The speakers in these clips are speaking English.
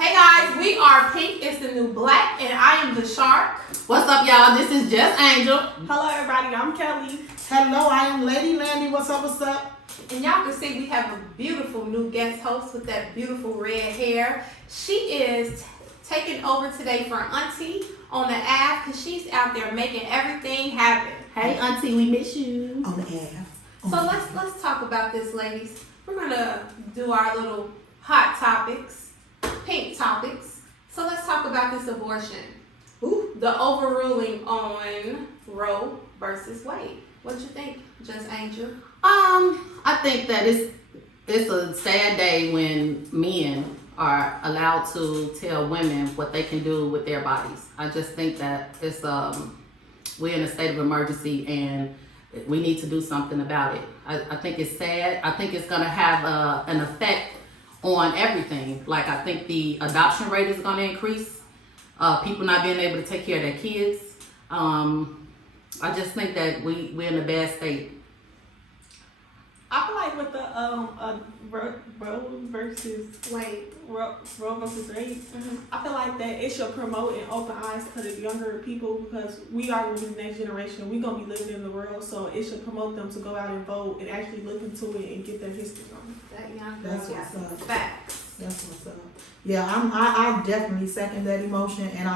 Hey guys, we are Pink, it's the new Black, and I am the Shark. What's up, y'all? This is Just Angel. Hello, everybody. I'm Kelly. Hello, I am Lady Landy. What's up? What's up? And y'all can see we have a beautiful new guest host with that beautiful red hair. She is taking over today for Auntie on the app because she's out there making everything happen. Hey, Auntie, we miss you. On the air. So let's talk about this, ladies. We're gonna do our little hot topics, pink topics. So let's talk about this abortion. Ooh. The overruling on Roe versus Wade. What you think, Just Angel? I think that it's a sad day when men are allowed to tell women what they can do with their bodies. I just think that it's we're in a state of emergency and we need to do something about it. I think it's sad. I think it's gonna have an effect on everything. Like I think the adoption rate is gonna increase. People not being able to take care of their kids. I just think that we're in a bad state. I feel like with the Roe versus Wade. Roe versus Wade, I feel like that it should promote and open eyes to the younger people because we are the next generation. We're gonna be living in the world, so it should promote them to go out and vote and actually look into it and get their history on it. That young That's girl what's got up. facts. That's what's up. Yeah, I definitely second that emotion, and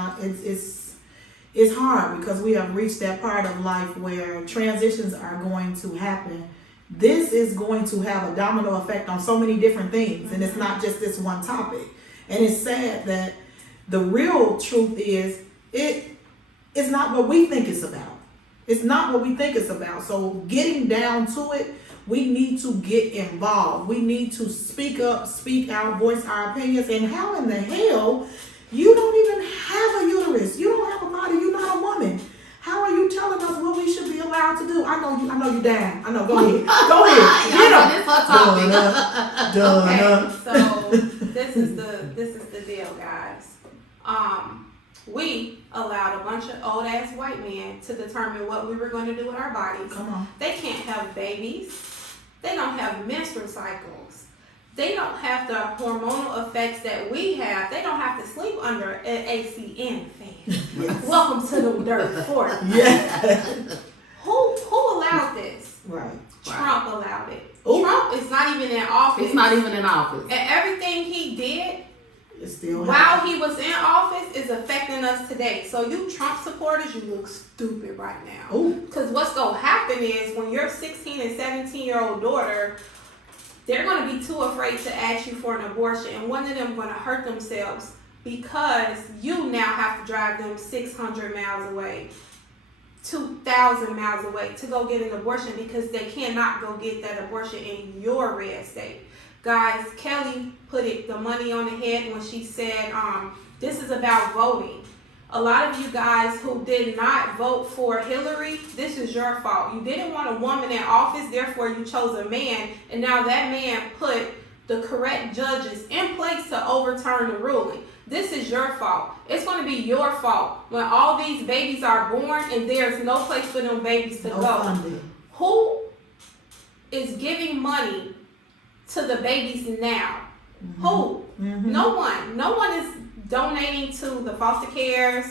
it's hard because we have reached that part of life where transitions are going to happen. This is going to have a domino effect on so many different things, and it's not just this one topic. And it's sad that the real truth is it's not what we think it's about. It's not what we think it's about. So getting down to it, we need to get involved. We need to speak up, speak out, voice our opinions. And how in the hell you don't even have a uterus? You don't have a body. You're not a woman. How are you telling us what we should be allowed to do? I know you down. I know. Go ahead. Go ahead. Y'all know this her topic. Okay, so this is the deal, guys. We allowed a bunch of old ass white men to determine what we were going to do with our bodies. Come on. They can't have babies. They don't have menstrual cycles. They don't have the hormonal effects that we have. They don't have to sleep under an ACN fan. Yes. Welcome to the dirt fort. Yeah. Who allowed this? Right. Trump allowed it. Ooh. Trump is not even in office. He's not even in office. And everything he did It's still while he was in office is affecting us today. So you Trump supporters, you look stupid right now. Ooh. Because what's going to happen is when your 16 and 17-year-old daughter, they're going to be too afraid to ask you for an abortion. And one of them going to hurt themselves because you now have to drive them 600 miles away, 2,000 miles away to go get an abortion because they cannot go get that abortion in your red state. Guys, Kelly put the money on the head when she said this is about voting. A lot of you guys who did not vote for Hillary, this is your fault. You didn't want a woman in office, therefore you chose a man, and now that man put the correct judges in place to overturn the ruling. This is your fault. It's going to be your fault when all these babies are born and there's no place for them babies to No go. funding. Who is giving money to the babies now? Mm-hmm. Who? Mm-hmm. No one. No one is donating to the foster cares.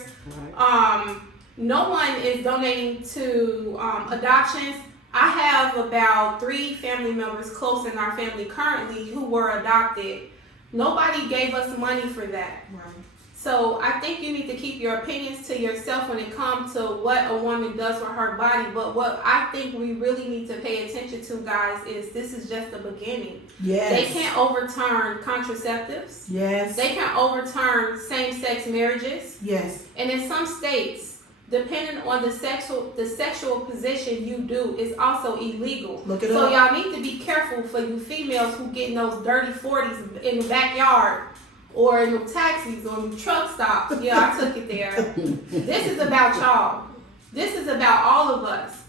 No one is donating to adoptions. I have about 3 family members close in our family currently who were adopted. Nobody gave us money for that. Right. So I think you need to keep your opinions to yourself when it comes to what a woman does for her body. But what I think we really need to pay attention to, guys, is this is just the beginning. Yes. They can't overturn contraceptives. Yes. They can overturn same-sex marriages. Yes. And in some states, depending on the sexual position you do, is also illegal. Look it so up. y'all need to be careful for you females who getting those dirty 40s in the backyard or in the taxis or in the truck stops. Yeah, I took it there. This is about y'all. This is about all of us.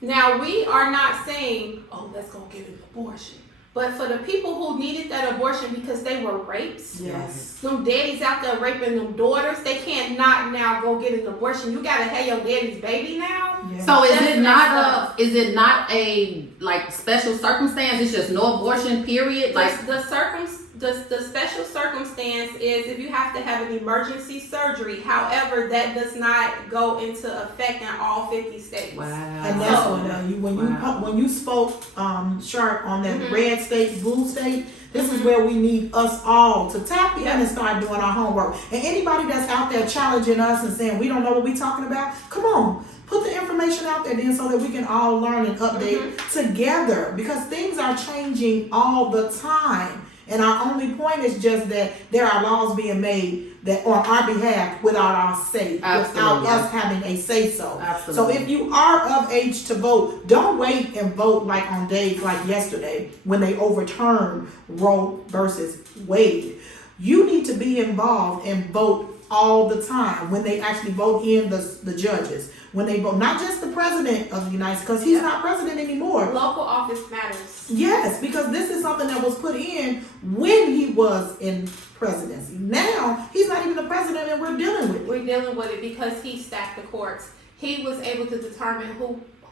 Now, we are not saying, oh, let's go get an abortion. But for the people who needed that abortion because they were rapes, Yes. them daddies out there raping them daughters, they can't not now go get an abortion. You gotta have your daddy's baby now. Yes. So is That's it not a like special circumstance? It's just no abortion, period. Like The The special circumstance is if you have to have an emergency surgery. However, that does not go into effect in all 50 states. Wow. And that's when you spoke sharp on that red state, blue state. This is where we need us all to tap in and start doing our homework. And anybody that's out there challenging us and saying we don't know what we're talking about, come on. Put the information out there then so that we can all learn and update together, because things are changing all the time. And our only point is just that there are laws being made that on our behalf without our say, without us having a say so. Absolutely. So if you are of age to vote, don't wait and vote like on days like yesterday when they overturned Roe versus Wade. You need to be involved and vote all the time when they actually vote in the judges. When they vote, not just the president of the United States, because he's not president anymore. Local office matters. Yes, because this is something that was put in when he was in presidency. Now, he's not even the president and we're dealing with it. We're dealing with it because he stacked the courts. He was able to determine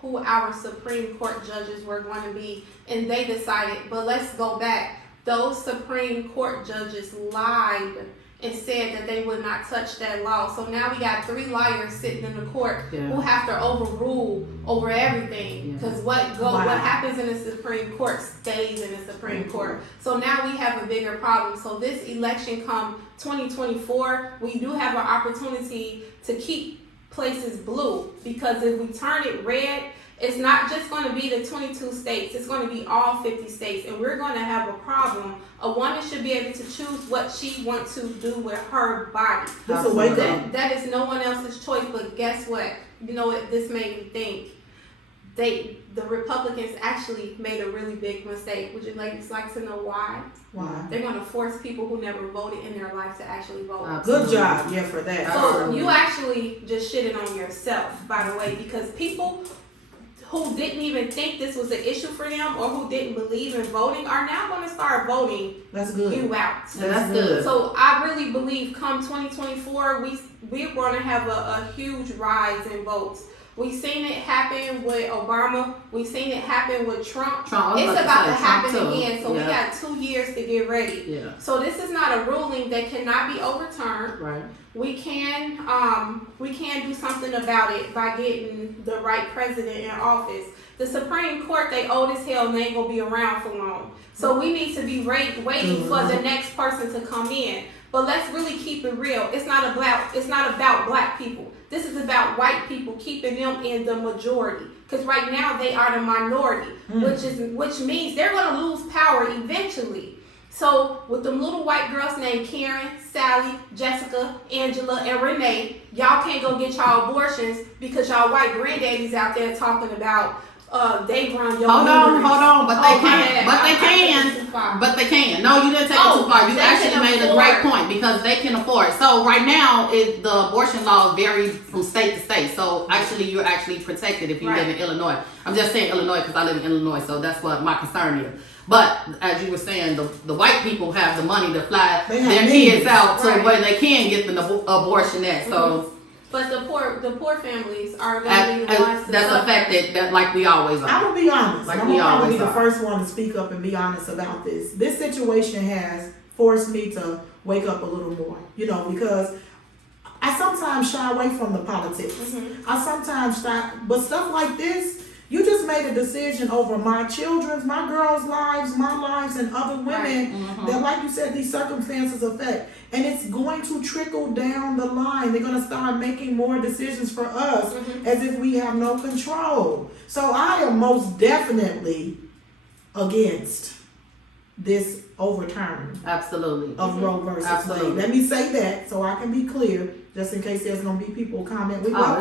who our Supreme Court judges were going to be, and they decided. But let's go back. Those Supreme Court judges lied and said that they would not touch that law. So now we got 3 liars sitting in the court who have to overrule over everything. Because what happens in the Supreme Court stays in the Supreme Court. So now we have a bigger problem. So this election come 2024, we do have an opportunity to keep places blue, because if we turn it red, it's not just going to be the 22 states. It's going to be all 50 states. And we're going to have a problem. A woman should be able to choose what she wants to do with her body. That is no one else's choice. But guess what? You know what this made me think? The Republicans actually made a really big mistake. Would you ladies like to know why? Why? They're going to force people who never voted in their life to actually vote. Good job, for that. So you actually just shitted on yourself, by the way, because people who didn't even think this was an issue for them or who didn't believe in voting are now going to start voting you out. That's good. So I really believe come 2024, we're going to have a huge rise in votes. We've seen it happen with Obama. We've seen it happen with Trump. It's about to happen again. So we got 2 years to get ready. Yeah. So this is not a ruling that cannot be overturned. Right. We can do something about it by getting the right president in office. The Supreme Court, they old as hell and they ain't gonna be around for long. So we need to be waiting for the next person to come in. But let's really keep it real. It's not about black people. This is about white people, keeping them in the majority. Because right now they are the minority, which means they're gonna lose power eventually. So with them little white girls named Karen, Sally, Jessica, Angela, and Renee, y'all can't go get y'all abortions because y'all white granddaddies out there talking about they run your Hold on, but they can. No, you didn't take it too far. You actually made a great point, because they can afford. So right now, the abortion laws vary from state to state. So actually, you're actually protected if you live in Illinois. I'm just saying Illinois because I live in Illinois, so that's what my concern is. But as you were saying, the white people have the money to fly their kids out to where they can get the abortion at. So. But the poor families are going to be the ones that's affected, like we always are. I'm gonna be honest. I'm gonna be the first one to speak up and be honest about this. This situation has forced me to wake up a little more, because I sometimes shy away from the politics. I sometimes but stuff like this, you just made a decision over my children's, my girls' lives, my lives, and other women that, like you said, these circumstances affect. And it's going to trickle down the line. They're going to start making more decisions for us as if we have no control. So I am most definitely against this overturn of Roe versus Wade. Let me say that so I can be clear, just in case there's going to be people comment. We love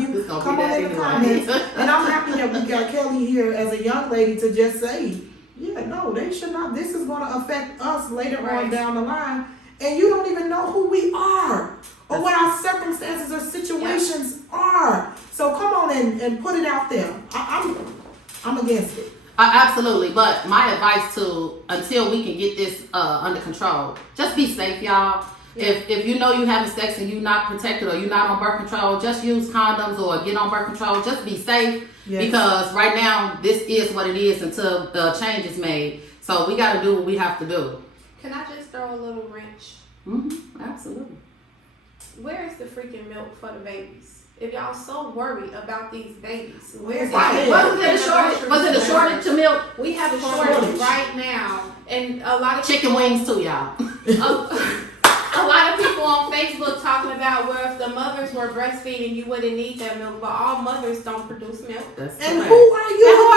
you. Come on in the comments. And I'm happy that we got Kelly here as a young lady to just say, no, they should not. This is going to affect us later on down the line. And you don't even know who we are or what our circumstances or situations are. So come on and put it out there. I'm against it. Absolutely, but my advice until we can get this under control, just be safe, y'all. If you know you having sex and you're not protected or you're not on birth control, just use condoms or get on birth control. Just be safe, because right now this is what it is until the change is made. So we got to do what we have to do. Can I just throw a little wrench? Absolutely. Where is the freaking milk for the babies? If y'all so worried about these babies, where's Right. it? Wasn't it a shortage? Was it a shortage of milk? We have a shortage right now, and a lot of Chicken wings too, y'all. a lot of people on Facebook talking about where if the mothers were breastfeeding, you wouldn't need that milk, but all mothers don't produce milk. That's And correct. who are you?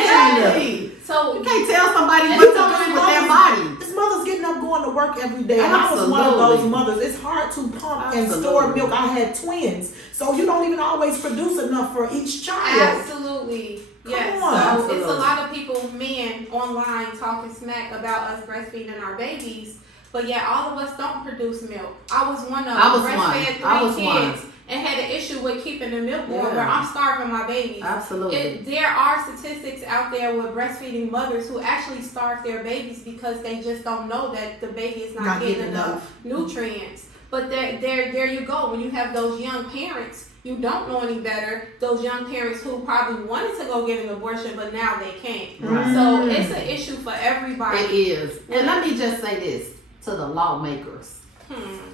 Exactly. So You can't tell somebody And what you to know, do with their body. This mother's getting up going to work every day. And I was one of those Absolutely. mothers. It's hard to pump and Absolutely. store milk. I had twins. So you don't even always produce enough for each child. absolutely. Yes. on. So Absolutely. it's a lot of people, men online talking smack about us breastfeeding our babies, but yet all of us don't produce milk. I was one of them. I was breastfed one. I was 3 one. kids and had an issue with keeping the milk going Yeah. where I'm starving my babies. Absolutely. There are statistics out there with breastfeeding mothers who actually starve their babies because they just don't know that the baby is not getting enough nutrients. But there you go. When you have those young parents, you don't know any better. Those young parents who probably wanted to go get an abortion, but now they can't. Right. So it's an issue for everybody. It is. And let me just say this to the lawmakers.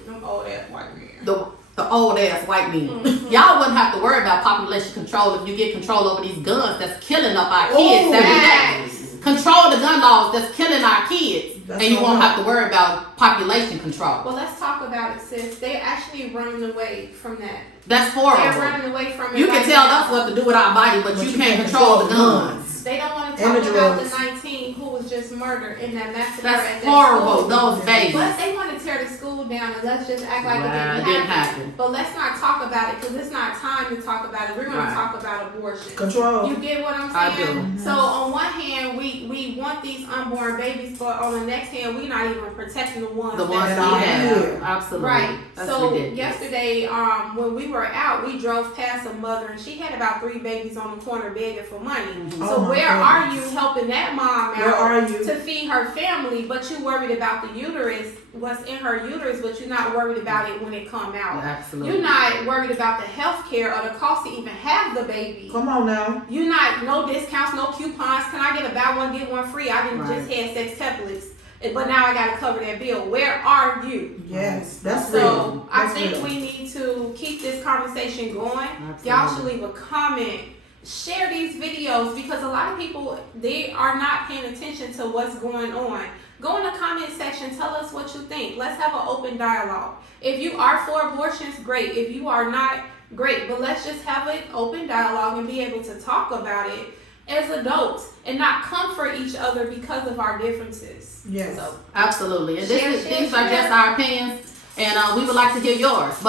Them old ass white men. The old ass white men. Mm-hmm. Y'all wouldn't have to worry about population control if you get control over these guns that's killing up our kids every day. Facts. Control the gun laws that's killing our kids. That's and you all won't right. have to worry about population control. Well, let's talk about it, sis. They're actually running away from that. That's They're horrible. running away from it. You can right tell now. us what to do with our body, but you can't control the guns. They don't want to And talk the about the drugs. 19 who was just murdered in that massacre That's at that horrible. school. Those babies. But they want to tear the school down and let's just act like Well, it it didn't didn't happen. happen. But let's not talk about it because it's not time to talk about it. We're going Right. to talk about abortion. Control. You get what I'm I saying? do. So on one hand, we want these unborn babies, but on the next hand, we're not even protecting the ones The ones that we we have. have. Absolutely. Right. That's So ridiculous. yesterday, when we were out, we drove past a mother and she had about 3 babies on the corner begging for money. Mhm. So Oh my where are goodness. you helping that mom Where out are you? to feed her family? But you worried about the uterus, what's in her uterus, but you're not worried about it when it come out. Absolutely. You're not worried about the health care or the cost to even have the baby. Come on now. You not no discounts, no coupons. Can I get a buy one get one free? I didn't Right. just had sextuplets, but now I got to cover that bill. Where are you? Yes, that's So real. I That's think real. we need to keep this conversation going. Y'all should leave a comment. Share these videos because a lot of people, they are not paying attention to what's going on. Go in the comment section, tell us what you think. Let's have an open dialogue. If you are for abortions, great. If you are not, great. But let's just have an open dialogue and be able to talk about it as adults and not come for each other because of our differences. Yes. So Absolutely. And Share, these share, are just share. our opinions, and we would like to hear yours. But